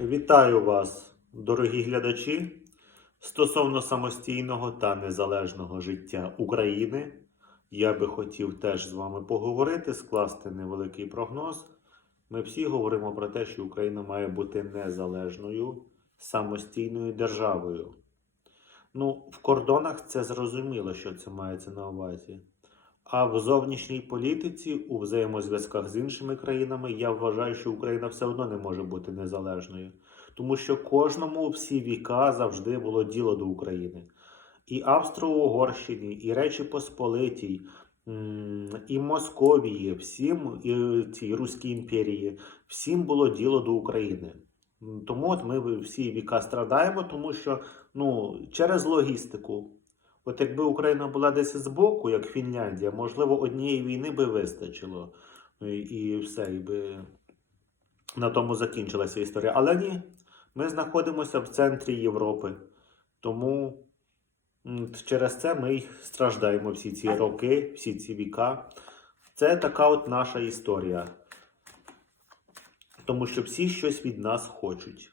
Вітаю вас, дорогі глядачі. Стосовно самостійного та незалежного життя України, я би хотів теж з вами поговорити, скласти невеликий прогноз. Ми всі говоримо про те, що Україна має бути незалежною, самостійною державою. Ну, в кордонах це зрозуміло, що це мається на увазі. А в зовнішній політиці, у взаємозв'язках з іншими країнами, я вважаю, що Україна все одно не може бути незалежною. Тому що кожному всі віка завжди було діло до України. І Австро-Угорщині, і Речі Посполитій, і Московії, всім, і цій Руській імперії, всім було діло до України. Тому от ми всі віка страдаємо, тому що ну, через логістику. От якби Україна була десь збоку, як Фінляндія, можливо, однієї війни би вистачило. Ну, І, і все, і би на тому закінчилася історія. Але ні, ми знаходимося в центрі Європи. Тому через це ми й страждаємо всі ці роки, всі ці віка. Це така от наша історія. Тому що всі щось від нас хочуть.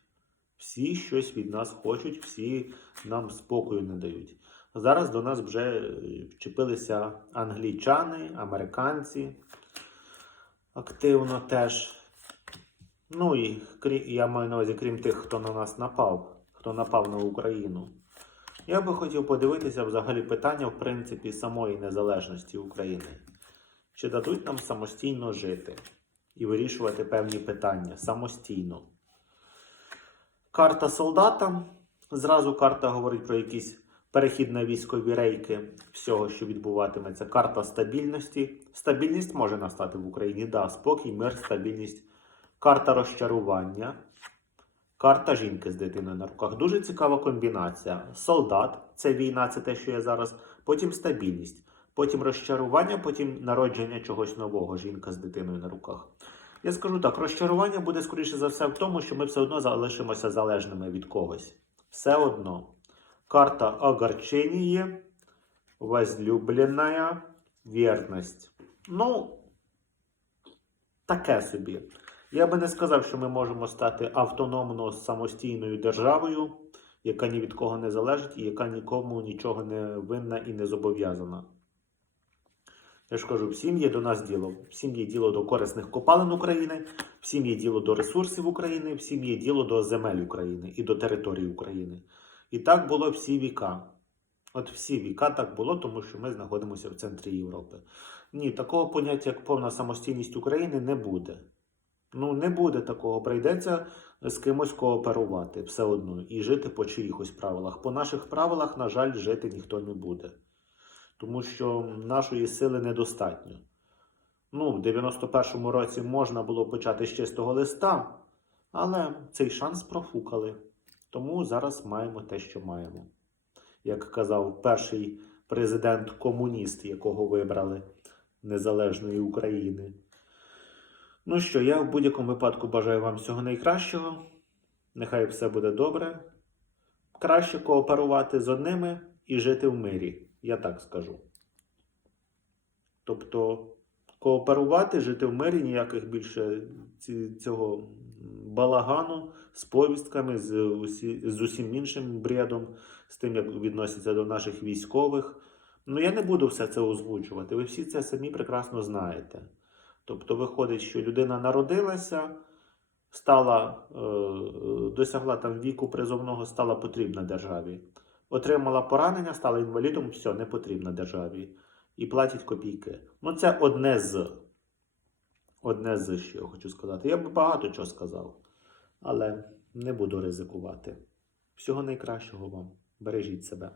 Всі щось від нас хочуть, всі нам спокою не дають. Зараз до нас вже е, вчепилися англійчани, американці активно теж. Ну і я маю на увазі, крім тих, хто на нас напав, хто напав на Україну. Я би хотів подивитися взагалі питання, в принципі, самої незалежності України. Чи дадуть нам самостійно жити і вирішувати певні питання самостійно? Карта солдата. Зразу карта говорить про якісь перехід на військові рейки всього, що відбуватиметься. Карта стабільності. Стабільність може настати в Україні. Да, спокій, мир, стабільність. Карта розчарування. Карта жінки з дитиною на руках. Дуже цікава комбінація. Солдат це війна, це те, що я зараз. Потім стабільність, потім розчарування, потім народження чогось нового. Жінка з дитиною на руках. Я скажу так: розчарування буде скоріше за все в тому, що ми все одно залишимося залежними від когось. Все одно. Карта огорчення, возлюбленная, вірність. Ну, таке собі. Я би не сказав, що ми можемо стати автономно самостійною державою, яка ні від кого не залежить і яка нікому нічого не винна і не зобов'язана. Я ж кажу, всім є до нас діло. Всім є діло до корисних копалин України, всім є діло до ресурсів України, всім є діло до земель України і до території України. І так було всі віка. От всі віка так було, тому що ми знаходимося в центрі Європи. Ні, такого поняття, як повна самостійність України, не буде. Ну, не буде такого. Прийдеться з кимось кооперувати все одно і жити по чиїхось правилах. По наших правилах, на жаль, жити ніхто не буде. Тому що нашої сили недостатньо. Ну, в 91-му році можна було почати з чистого листа, але цей шанс профукали. Тому зараз маємо те, що маємо. Як казав перший президент-комуніст, якого вибрали незалежної України. Ну що, я в будь-якому випадку бажаю вам всього найкращого. Нехай все буде добре. Краще кооперувати з одними і жити в мирі. Я так скажу. Тобто, кооперувати, жити в мирі, ніяких більше цього балагану з повістками, з, усі, з усім іншим бредом, з тим, як відносяться до наших військових. Ну, я не буду все це озвучувати. Ви всі це самі прекрасно знаєте. Тобто, виходить, що людина народилася, стала, е, досягла там віку призовного, стала потрібна державі. Отримала поранення, стала інвалідом, все, не потрібна державі. І платять копійки. Ну, це одне з. Одне з, що я хочу сказати. Я б багато чого сказав, але не буду ризикувати. Всього найкращого вам. Бережіть себе.